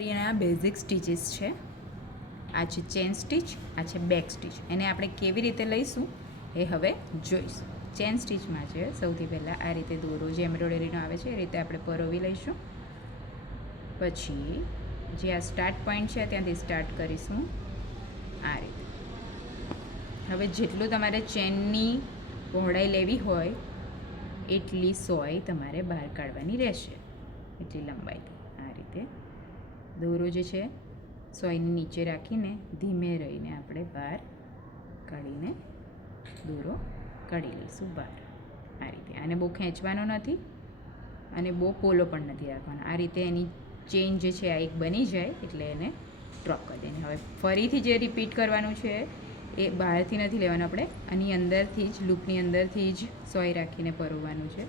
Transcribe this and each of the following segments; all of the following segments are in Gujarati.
એના બેઝિક સ્ટીચીસ છે. આ છે ચેન સ્ટીચ, આ છે બેક સ્ટીચ. એને આપણે કેવી રીતે લઈશું એ હવે જોઈશું. ચેન સ્ટીચમાં છે સૌથી પહેલાં આ રીતે દોરો જે એમ્બ્રોઇડરીનો આવે છે એ રીતે આપણે પરોવી લઈશું. પછી જે આ સ્ટાર્ટ પોઈન્ટ છે ત્યાંથી સ્ટાર્ટ કરીશું આ રીતે. હવે જેટલું તમારે ચેનની પહોળાઈ લેવી હોય એટલી સોય તમારે બહાર કાઢવાની રહેશે, એટલી લંબાઈ. આ રીતે દોરો જે છે સોયની નીચે રાખીને ધીમે રહીને આપણે બહાર કાઢીને દોરો કાઢી લઈશું બહાર. આ રીતે આને બહુ ખેંચવાનો નથી અને બહુ પોલો પણ નથી રાખવાનો. આ રીતે એની ચેન જે છે આ એક બની જાય એટલે એને ડ્રોપ કરી દઈને હવે ફરીથી જે રિપીટ કરવાનું છે એ બહારથી નથી લેવાનું, આપણે આની અંદરથી જ લૂપની અંદરથી જ સોય રાખીને પરોવવાનું છે.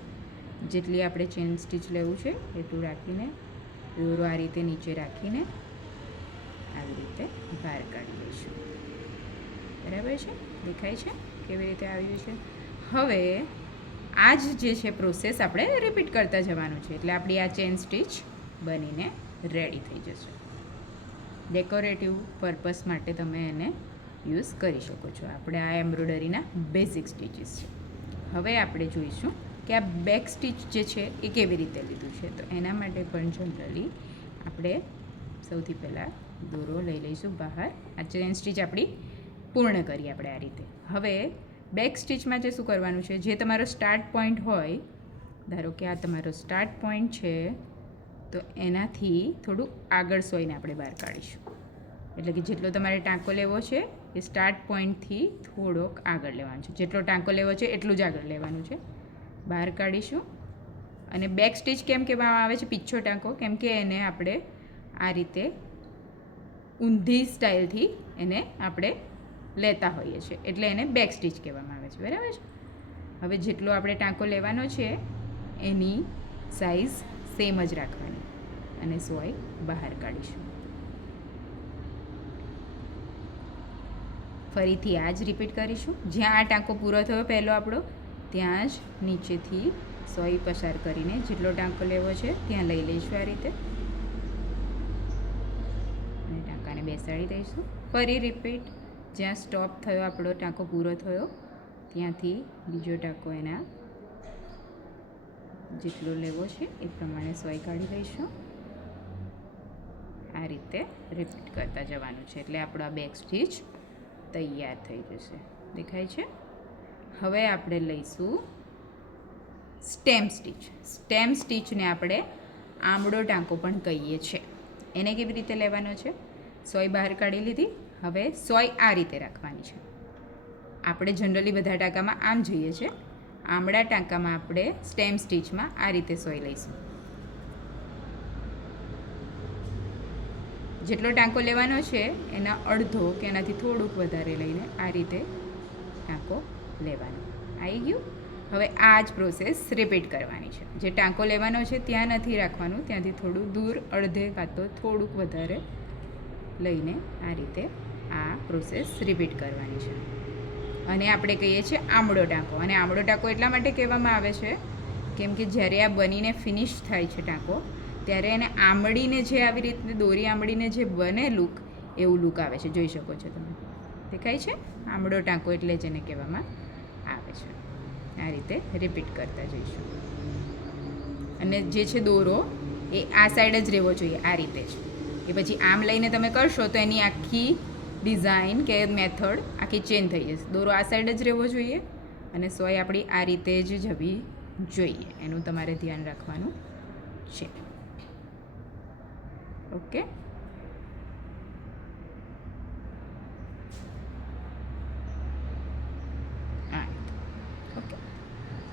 જેટલી આપણે ચેન સ્ટીચ લેવું છે એટલું રાખીને દોરો આ રીતે નીચે રાખીને આવી રીતે બહાર કાઢી લઈશું. બરાબર છે? દેખાય છે કેવી રીતે આવ્યું છે? હવે આ જ જે છે પ્રોસેસ આપણે રિપીટ કરતા જવાનું છે એટલે આપણી આ ચેન સ્ટીચ બનીને રેડી થઈ જશે. ડેકોરેટિવ પર્પસ માટે તમે એને યુઝ કરી શકો છો. આપણે આ એમ્બ્રોઇડરીના બેઝિક સ્ટીચીસ છે. હવે આપણે જોઈશું કે આ બેક સ્ટીચ જે છે એ કેવી રીતે લીધું છે. તો એના માટે પણ જનરલી આપણે સૌથી પહેલાં દોરો લઈ લઈશું બહાર. આ ચેન સ્ટીચ આપણી પૂર્ણ કરીએ આપણે આ રીતે. હવે બેક સ્ટીચમાં જે શું કરવાનું છે, જે તમારો સ્ટાર્ટ પોઈન્ટ હોય, ધારો કે આ તમારો સ્ટાર્ટ પોઈન્ટ છે તો એનાથી થોડું આગળ સોયને આપણે બહાર કાઢીશું. એટલે કે જેટલો તમારે ટાંકો લેવો છે એ સ્ટાર્ટ પોઈન્ટથી થોડોક આગળ લેવાનો છે. જેટલો ટાંકો લેવો છે એટલું જ આગળ લેવાનું છે. બહાર કાઢીશું. અને બેક સ્ટીચ કેમ કહેવામાં આવે છે પીછો ટાંકો? કેમ કે એને આપણે આ રીતે ઊંધી સ્ટાઇલથી એને આપણે લેતા હોઈએ છીએ એટલે એને બેક સ્ટીચ કહેવામાં આવે છે. બરાબર છે? હવે જેટલો આપણે ટાંકો લેવાનો છે એની સાઇઝ સેમ જ રાખવાની અને સોય બહાર કાઢીશું. ફરીથી આ જ રિપીટ કરીશું. જ્યાં આ ટાંકો પૂરો થયો પહેલો આપણો ત્યાં જ નીચેથી સોય પસાર કરીને જેટલો ટાંકો લેવો છે ત્યાં લઈ લઈશું આ રીતે અને ટાંકાને બેસાડી દઈશું. ફરી રિપીટ, જ્યાં સ્ટોપ થયો આપણો ટાંકો પૂરો થયો ત્યાંથી બીજો ટાંકો એના જેટલો લેવો છે એ પ્રમાણે સોય કાઢી લઈશું. આ રીતે રિપીટ કરતા જવાનું છે એટલે આપણો આ બેક સ્ટીચ તૈયાર થઈ જશે. દેખાય છે? હવે આપણે લઈશું સ્ટેમ સ્ટીચ. સ્ટેમ સ્ટીચને આપણે આમળો ટાંકો પણ કહીએ છીએ. એને કેવી રીતે લેવાનો છે? સોય બહાર કાઢી લીધી. હવે સોય આ રીતે રાખવાની છે. આપણે જનરલી બધા ટાંકામાં આમ જોઈએ છે. આમળા ટાંકામાં આપણે સ્ટેમ સ્ટીચમાં આ રીતે સોય લઈશું. જેટલો ટાંકો લેવાનો છે એના અડધો કે એનાથી થોડુંક વધારે લઈને આ રીતે ટાંકો લેવાનો. આવી ગયું? હવે આ જ પ્રોસેસ રિપીટ કરવાની છે. જે ટાંકો લેવાનો છે ત્યાં નથી રાખવાનું, ત્યાંથી થોડું દૂર અડધે કાં તો થોડુંક વધારે લઈને આ રીતે આ પ્રોસેસ રિપીટ કરવાની છે. અને આપણે કહીએ છીએ આમળો ટાંકો. અને આમળો ટાંકો એટલા માટે કહેવામાં આવે છે કેમ કે જ્યારે આ બનીને ફિનિશ થાય છે ટાંકો ત્યારે એને આંબળીને જે આવી રીતે દોરી આંબળીને જે બને લુક એવું લુક આવે છે. જોઈ શકો છો તમે. દેખાય છે? આમળો ટાંકો એટલે જ એને કહેવામાં આવે છે. આ રીતે રિપીટ કરતા જઈશું. અને જે છે દોરો એ આ સાઈડ જ રહેવો જોઈએ આ રીતે જ. એ પછી આમ લઈને તમે કરશો તો એની આખી ડિઝાઇન કે મેથડ આખી ચેન્જ થઈ જશે. દોરો આ સાઈડ જ રહેવો જોઈએ અને સોય આપણી આ રીતે જ જવી જોઈએ. એનું તમારે ધ્યાન રાખવાનું છે. ઓકે.